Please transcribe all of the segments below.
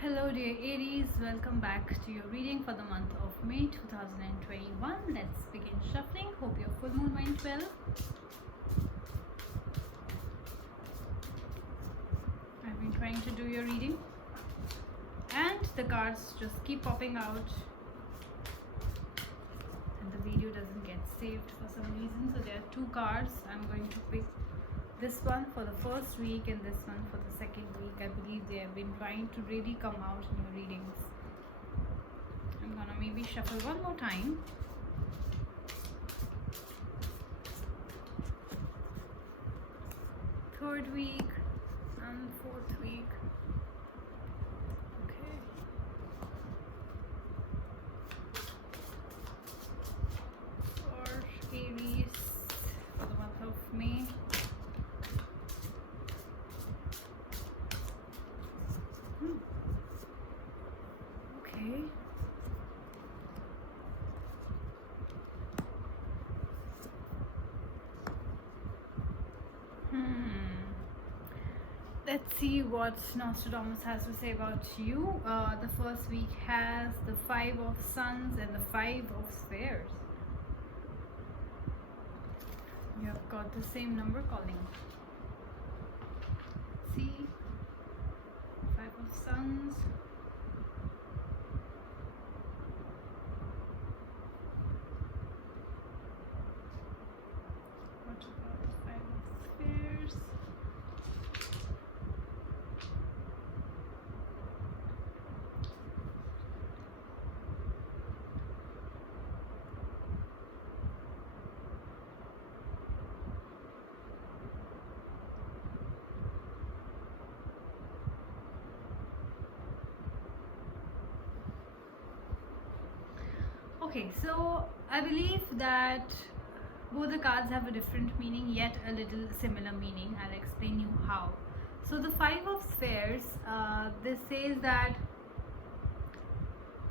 Hello dear Aries, welcome back to your reading for the month of May 2021. Let's begin shuffling. Hope your full moon went well. I've been trying to do your reading and the cards just keep popping out and the video doesn't get saved for some reason. So there are two cards. I'm going to pick this one for the first week and this one for the second week. I believe they have been trying to really come out in your readings. I'm gonna maybe shuffle one more time. Third week and fourth week. Okay. For Aries for the month of May. Okay. Let's see what Nostradamus has to say about you. The first week has the 5 of Suns and the 5 of Spheres. You have got the same number calling. See, 5 of Suns. What about the 5 of Spheres? Okay, so I believe that both the cards have a different meaning, yet a little similar meaning. I'll explain you how. So the 5 of Spheres, this says that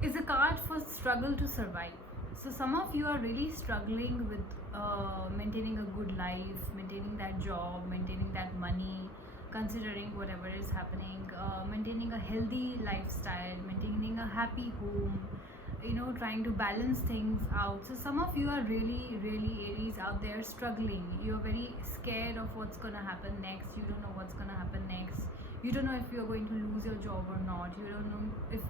is a card for struggle to survive. So some of you are really struggling with maintaining a good life, maintaining that job, maintaining that money, considering whatever is happening, maintaining a healthy lifestyle, maintaining a happy home, trying to balance things out. So some of you are really Aries out there struggling. You're very scared of what's gonna happen next. You don't know what's gonna happen next. You don't know if you're going to lose your job or not. You don't know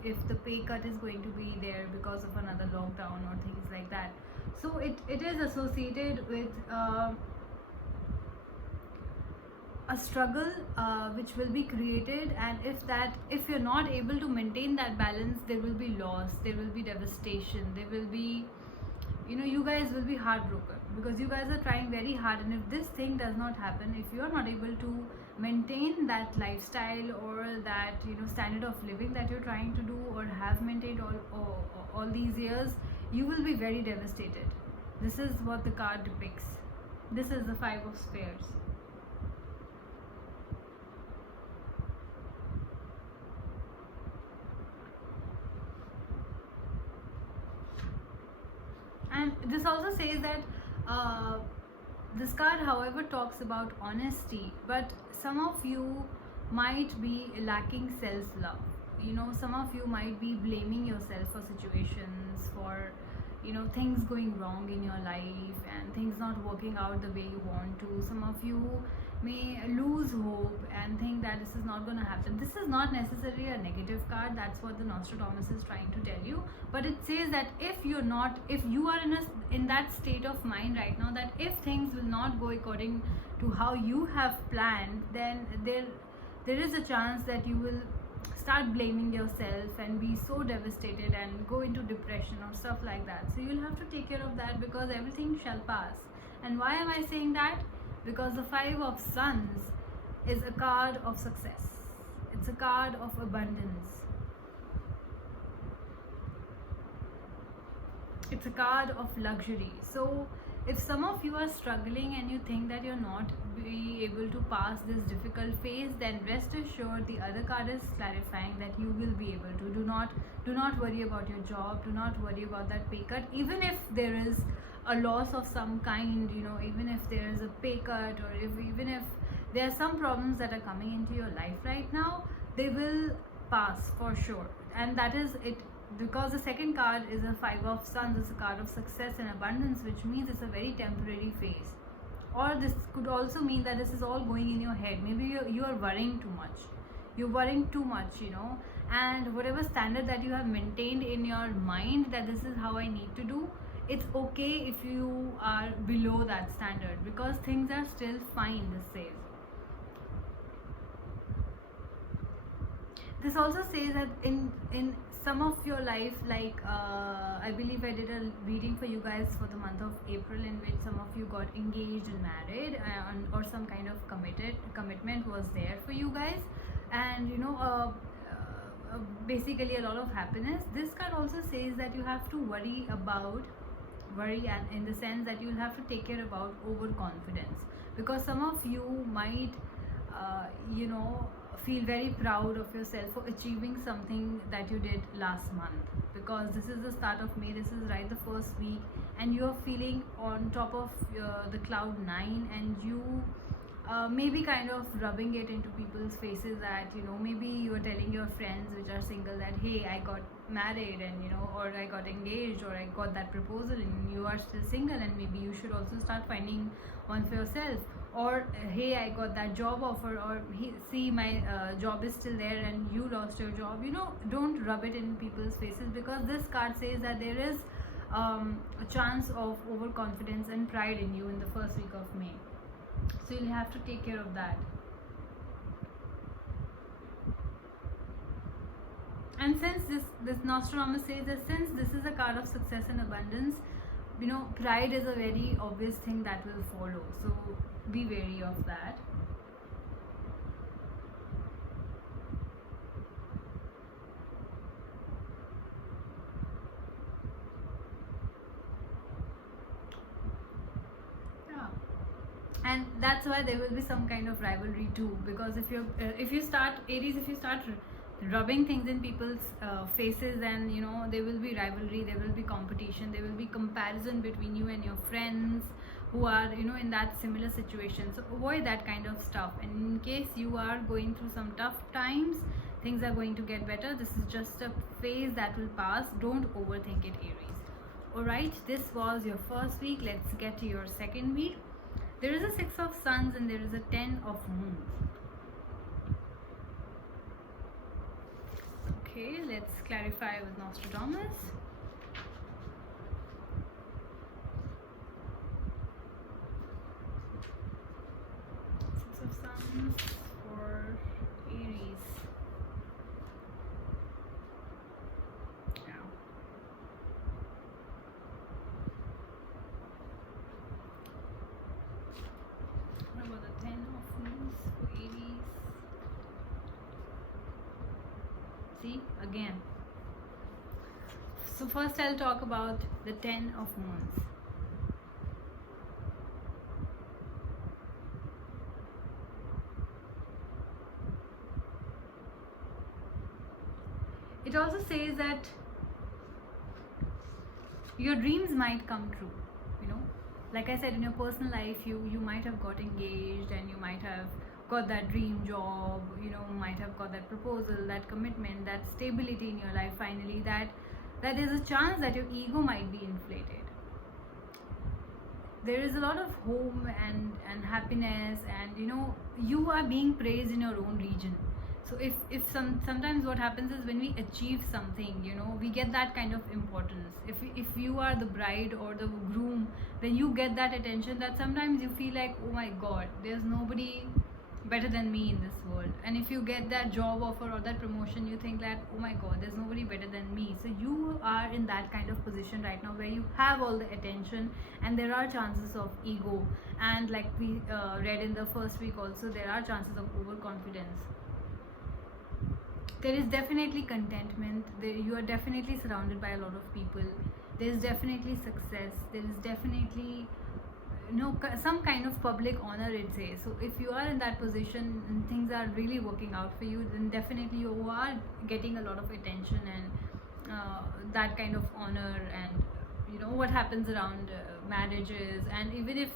if the pay cut is going to be there because of another lockdown or things like that. So it is associated with a struggle which will be created, and if you're not able to maintain that balance, there will be loss, there will be devastation, there will be, you guys will be heartbroken because you guys are trying very hard, and if this thing does not happen, if you are not able to maintain that lifestyle or that standard of living that you're trying to do or have maintained all these years, you will be very devastated. This is what the card depicts. This is the 5 of Spheres. And this also says that this card, however, talks about honesty, but some of you might be lacking self-love. Some of you might be blaming yourself for situations, for things going wrong in your life and things not working out the way you want to. Some of you may lose hope and think that this is not going to happen. This is not necessarily a negative card. That's what the Nostradamus is trying to tell you, but it says that if you are in that state of mind right now, that if things will not go according to how you have planned, then there is a chance that you will start blaming yourself and be so devastated and go into depression or stuff like that. So you'll have to take care of that because everything shall pass. And why am I saying that? Because the 5 of Suns is a card of success. It's a card of abundance. It's a card of luxury. So if some of you are struggling and you think that you're not be able to pass this difficult phase, then rest assured the other card is clarifying that you will be able to. Do not worry about your job. Do not worry about that pay cut. Even if there is a loss of some kind, even if there is a pay cut, or even if there are some problems that are coming into your life right now, they will pass for sure. And that is it, because the second card is a Five of Sons. It's a card of success and abundance, which means it's a very temporary phase. Or this could also mean that this is all going in your head. Maybe you are worrying too much. You're worrying too much, and whatever standard that you have maintained in your mind, that this is how I need to do, it's okay if you are below that standard, because things are still fine. This says, this also says that in some of your life, like I believe I did a reading for you guys for the month of April, in which some of you got engaged and married, or some kind of commitment was there for you guys, and basically a lot of happiness. This card also says that you have to worry, and in the sense that you'll have to take care about overconfidence, because some of you might feel very proud of yourself for achieving something that you did last month, because this is the start of May, this is right the first week, and you are feeling on top of the cloud 9, and you maybe kind of rubbing it into people's faces, that maybe you are telling your friends which are single that, hey, I got married, and or I got engaged, or I got that proposal, and you are still single, and maybe you should also start finding one for yourself. Or, hey, I got that job offer, or see, my job is still there and you lost your job. Don't rub it in people's faces, because this card says that there is a chance of overconfidence and pride in you in the first week of May. So you'll have to take care of that. And since this Nostradamus says that since this is a card of success and abundance, pride is a very obvious thing that will follow. So be wary of that. And that's why there will be some kind of rivalry too, because if you start Aries, if you start rubbing things in people's faces, then there will be rivalry, there will be competition, there will be comparison between you and your friends who are in that similar situation. So avoid that kind of stuff. And in case you are going through some tough times, things are going to get better. This is just a phase that will pass. Don't overthink it, Aries. Alright, this was your first week. Let's get to your second week. There is a 6 of Suns and there is a 10 of Moons. Okay, let's clarify with Nostradamus. Six of Suns for Aries. What about the 10 of Moons for Aries? See, again. So first I'll talk about the 10 of Moons. It also says that your dreams might come true. Like I said, in your personal life, you might have got engaged, and you might have got that dream job, might have got that proposal, that commitment, that stability in your life finally, that there's a chance that your ego might be inflated. There is a lot of home and happiness, and you are being praised in your own region. So if sometimes what happens is, when we achieve something, we get that kind of importance. If you are the bride or the groom, then you get that attention that sometimes you feel like, oh my god, there's nobody better than me in this world. And if you get that job offer or that promotion, you think that, oh my god, there's nobody better than me. So you are in that kind of position right now where you have all the attention, and there are chances of ego, and like we read in the first week also, there are chances of overconfidence. There is definitely contentment. You are definitely surrounded by a lot of people. There is definitely success. There is definitely some kind of public honor, it says. So if you are in that position and things are really working out for you, then definitely you are getting a lot of attention and that kind of honor, and you know what happens around marriages, and even if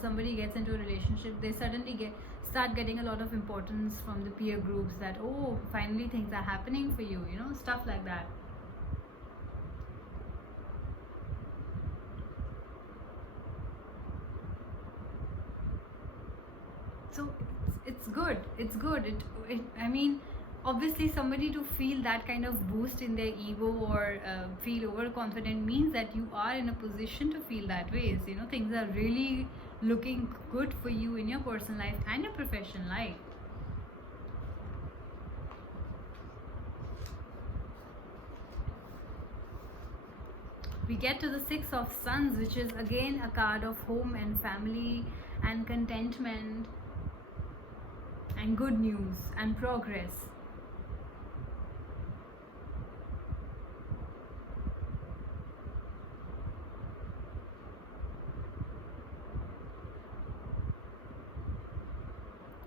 somebody gets into a relationship, they suddenly start getting a lot of importance from the peer groups that, oh, finally things are happening for you, you know, stuff like that. So it's good, it's good. It I mean, obviously somebody to feel that kind of boost in their ego or feel overconfident means that you are in a position to feel that way. So, you know, things are really looking good for you in your personal life and your professional life. We get to the Six of Sons, which is again a card of home and family and contentment and good news and progress.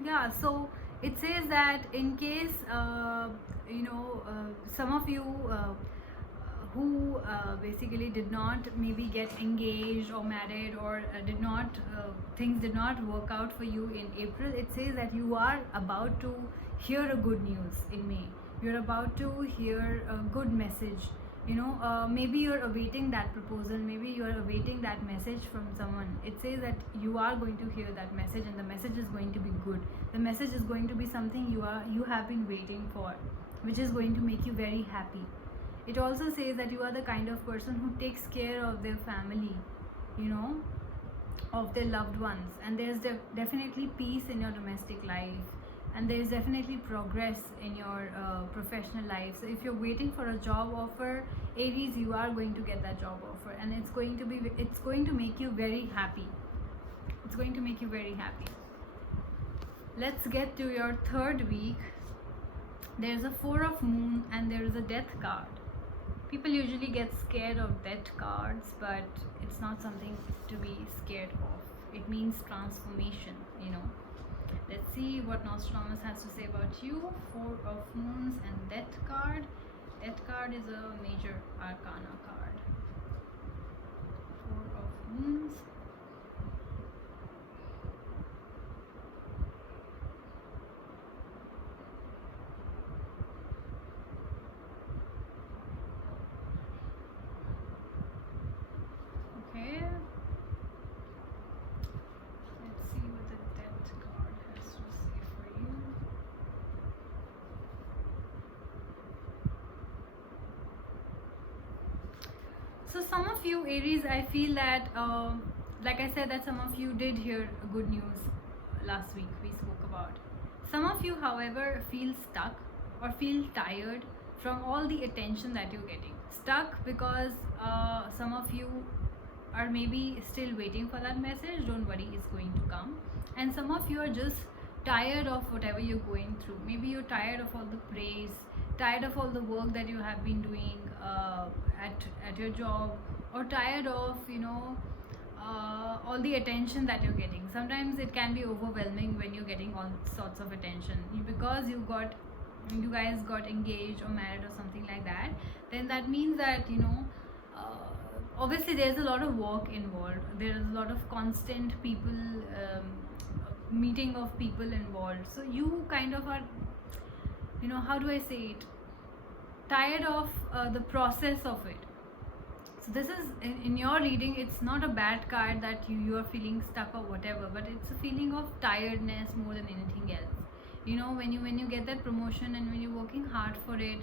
Yeah, so it says that in case some of you who basically did not maybe get engaged or married, or did not things did not work out for you in April, it says that you are about to hear a good news in May. You're about to hear a good message. Maybe you're awaiting that proposal, maybe you're awaiting that message from someone. It says that you are going to hear that message, and the message is going to be good. The message is going to be something you have been waiting for, which is going to make you very happy. It also says that you are the kind of person who takes care of their family, of their loved ones, and there's definitely peace in your domestic life, and there's definitely progress in your professional life. So if you're waiting for a job offer, Aries, you are going to get that job offer, and it's going to make you very happy. It's going to make you very happy. Let's get to your third week. There's a Four of Moon and there is a Death card. People usually get scared of death cards, but it's not something to be scared of. It means transformation, Let's see what Nostradamus has to say about you. Four of Moons and Death card. Death card is a major arcana card. Four of Moons. Okay. Let's see what the Death card has to say for you. So some of you, Aries, I feel that, like I said, that some of you did hear good news last week we spoke about. Some of you, however, feel stuck or feel tired from all the attention that you're getting. Stuck because some of you are maybe still waiting for that message. Don't worry, it's going to come. And some of you are just tired of whatever you're going through. Maybe you're tired of all the praise, tired of all the work that you have been doing at your job, or tired of all the attention that you're getting. Sometimes it can be overwhelming when you're getting all sorts of attention because you guys got engaged or married or something like that. Then that means that obviously there's a lot of work involved. There is a lot of constant people meeting of people involved. So you kind of are, how do I say it, tired of the process of it. So this is in your reading, it's not a bad card that you are feeling stuck or whatever, but it's a feeling of tiredness more than anything else. When you get that promotion and when you're working hard for it,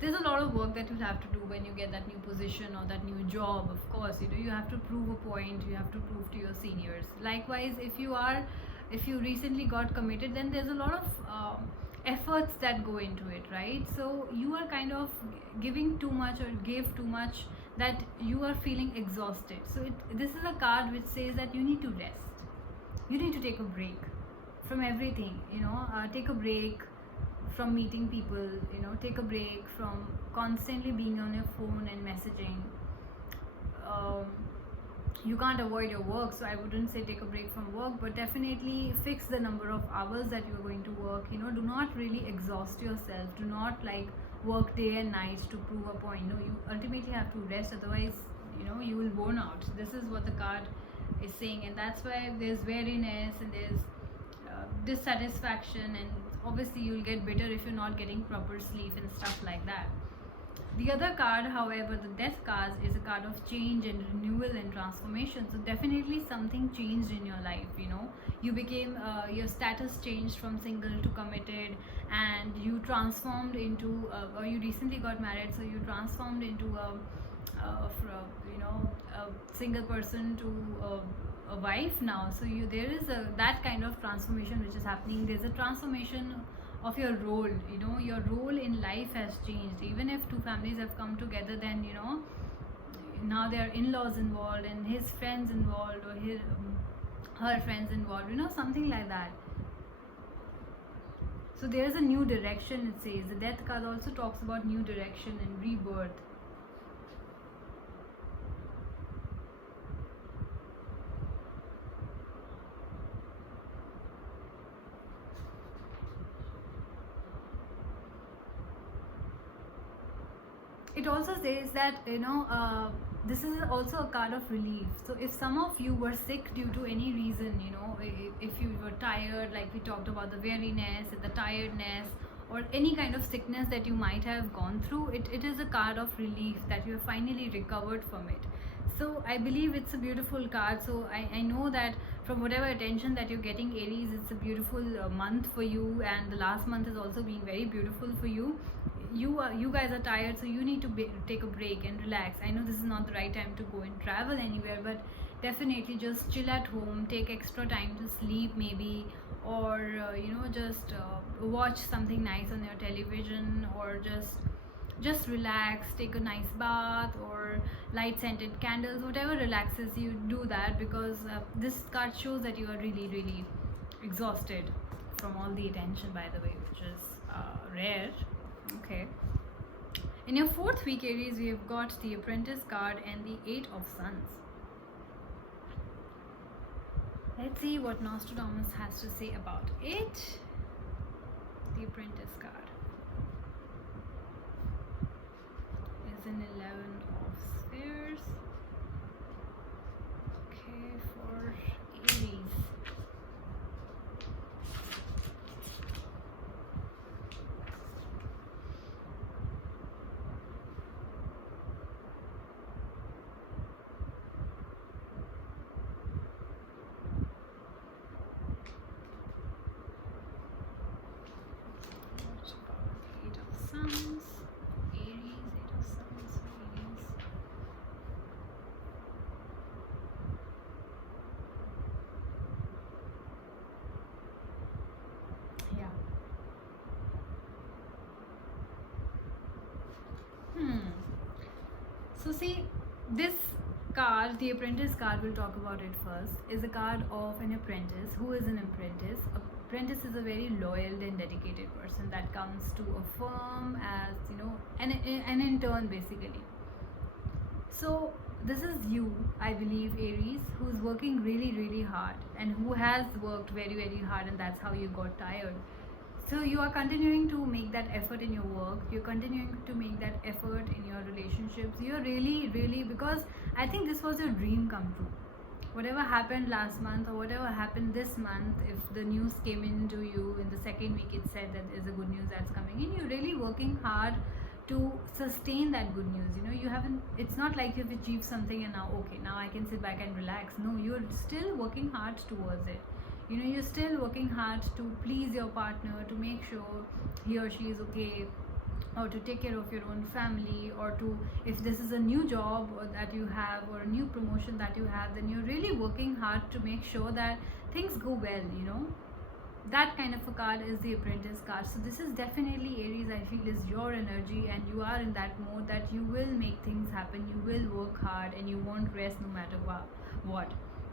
there's a lot of work that you have to do when you get that new position or that new job. Of course, you have to prove a point, you have to prove to your seniors. Likewise, if you recently got committed, then there's a lot of efforts that go into it, right? So you are kind of giving too much or gave too much that you are feeling exhausted. So this is a card which says that you need to rest. You need to take a break from everything, take a break from meeting people, take a break from constantly being on your phone and messaging. You can't avoid your work, so I wouldn't say take a break from work, but definitely fix the number of hours that you're going to work. Do not really exhaust yourself. Do not work day and night to prove a point. You ultimately have to rest, otherwise you will burn out. This is what the card is saying, and that's why there's weariness and there's dissatisfaction, and obviously you'll get bitter if you're not getting proper sleep and stuff like that. The other card, however, the Death card, is a card of change and renewal and transformation. So definitely something changed in your life. You became your status changed from single to committed, and you transformed into or you recently got married, so you transformed into a single person to a wife now. So there is that kind of transformation which is happening. There's a transformation of your role. Your role in life has changed. Even if two families have come together, then now there are in-laws involved and his friends involved, or her friends involved, something like that. So there is a new direction, it says. The Death card also talks about new direction and rebirth. It also says that this is also a card of relief. So if some of you were sick due to any reason, if you were tired, like we talked about the weariness, the tiredness, or any kind of sickness that you might have gone through, it is a card of relief that you have finally recovered from it. So I believe it's a beautiful card. So I know that from whatever attention that you're getting, Aries, it's a beautiful month for you, and the last month is also being very beautiful for you. You guys are tired, so you need to take a break and relax. I know this is not the right time to go and travel anywhere, but definitely just chill at home, take extra time to sleep maybe, or just watch something nice on your television, or just relax, take a nice bath, or light scented candles, whatever relaxes you, do that, because this card shows that you are really, really exhausted from all the attention, by the way, which is rare. Okay. In your fourth week, Aries, we have got the Apprentice card and the Eight of Suns. Let's see what Nostradamus has to say about it. The Apprentice card is an 11 of Spheres. Okay, for Aries. So see, this card, the Apprentice card, we'll talk about it first, is a card of an apprentice. Who is an apprentice? Apprentice is a very loyal and dedicated person that comes to a firm as an intern basically. So this is you, I believe, Aries, who's working really, really hard, and who has worked very, very hard, and that's how you got tired. So you are continuing to make that effort in your work, you're continuing to make that effort in your relationships. You're really, really, because I think this was your dream come true. Whatever happened last month or whatever happened this month, if the news came into you in the second week, it said that there's a good news that's coming in, you're really working hard to sustain that good news. You haven't, it's not like you've achieved something and now, okay, now I can sit back and relax. No, you're still working hard towards it. You're still working hard to please your partner, to make sure he or she is okay, or to take care of your own family, or to, if this is a new job or that you have, or a new promotion that you have, then you're really working hard to make sure that things go well. That kind of a card is the Apprentice card. So this is definitely, Aries, I feel, is your energy, and you are in that mode that you will make things happen, you will work hard, and you won't rest no matter what.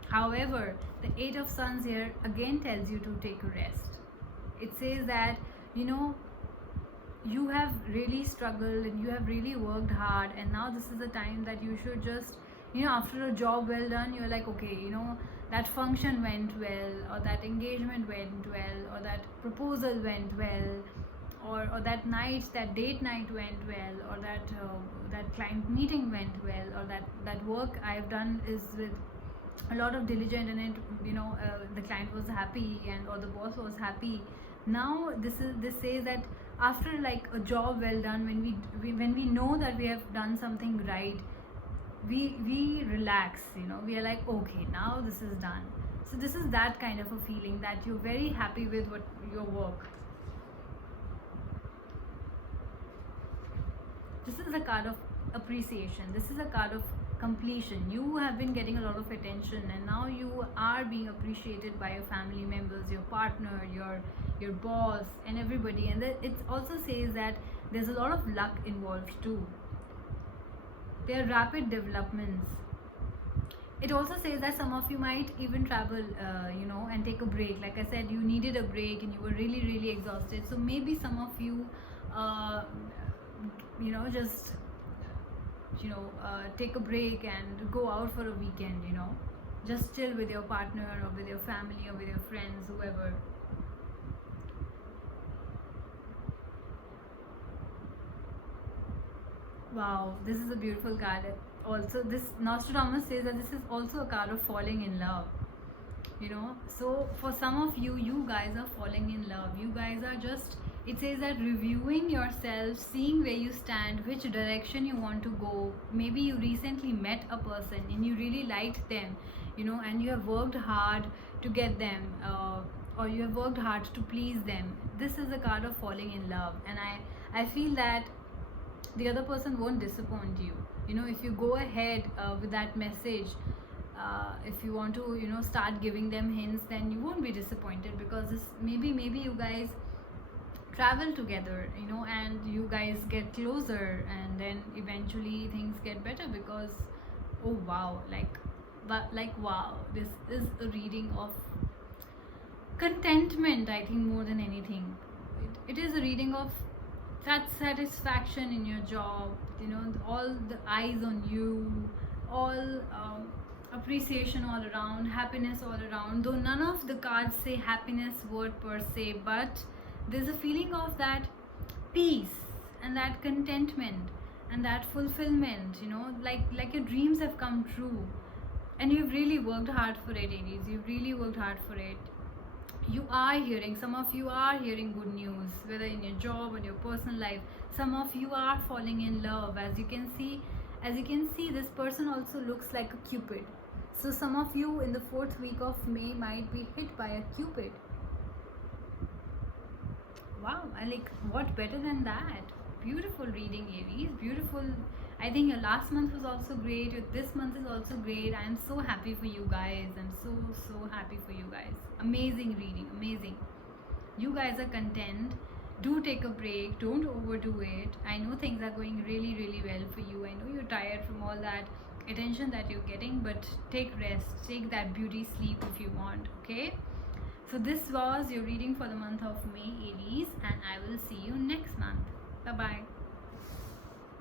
However, the Eight of Suns here again tells you to take a rest. It says that you have really struggled and you have really worked hard, and now this is the time that you should just, after a job well done, you're like, okay, that function went well, or that engagement went well, or that proposal went well, or that night, that date night went well, or that client meeting went well, or that work I've done is with a lot of diligence, and it, the client was happy, and or the boss was happy. Now this says that after like a job well done, when we know that we have done something right, we relax, we are like, okay, now this is done. So this is that kind of a feeling that you're very happy with what your work. This is a card of appreciation. This is a card of completion. You have been getting a lot of attention, and now you are being appreciated by your family members, your partner, your boss, and everybody. And it also says that there's a lot of luck involved too. There are rapid developments. It also says that some of you might even travel, and take a break. Like I said, you needed a break and you were really, really exhausted. So maybe some of you, just take a break and go out for a weekend, just chill with your partner or with your family or with your friends, whoever. Wow, this is a beautiful card. Also, this Nostradamus says that this is also a card of falling in love. So for some of you, you guys are falling in love. You guys are just, it says that reviewing yourself, seeing where you stand, which direction you want to go. Maybe you recently met a person and you really liked them, and you have worked hard to get them, or you have worked hard to please them. This is a card of falling in love, and I feel that the other person won't disappoint you. If you go ahead with that message, if you want to start giving them hints, then you won't be disappointed, because this maybe you guys travel together, and you guys get closer, and then eventually things get better, because oh wow, wow, this is a reading of contentment, I think, more than anything. It is a reading of that satisfaction in your job, all the eyes on you, all appreciation all around, happiness all around. Though none of the cards say happiness word per se, but there's a feeling of that peace and that contentment and that fulfillment, like your dreams have come true, and you've really worked hard for it, Aries. You've really worked hard for it. Some of you are hearing good news, whether in your job or your personal life. Some of you are falling in love. As you can see, this person also looks like a Cupid. So some of you in the 4th week of May might be hit by a Cupid. Wow, what better than that? Beautiful reading, Aries. Beautiful. I think your last month was also great. This month is also great. I am so happy for you guys. I'm so happy for you guys. Amazing reading. Amazing. You guys are content. Do take a break. Don't overdo it. I know things are going really, really well for you. I know you're tired from all that attention that you're getting, but take rest. Take that beauty sleep if you want. Okay? So this was your reading for the month of May, Aries, and I will see you next month. Bye-bye.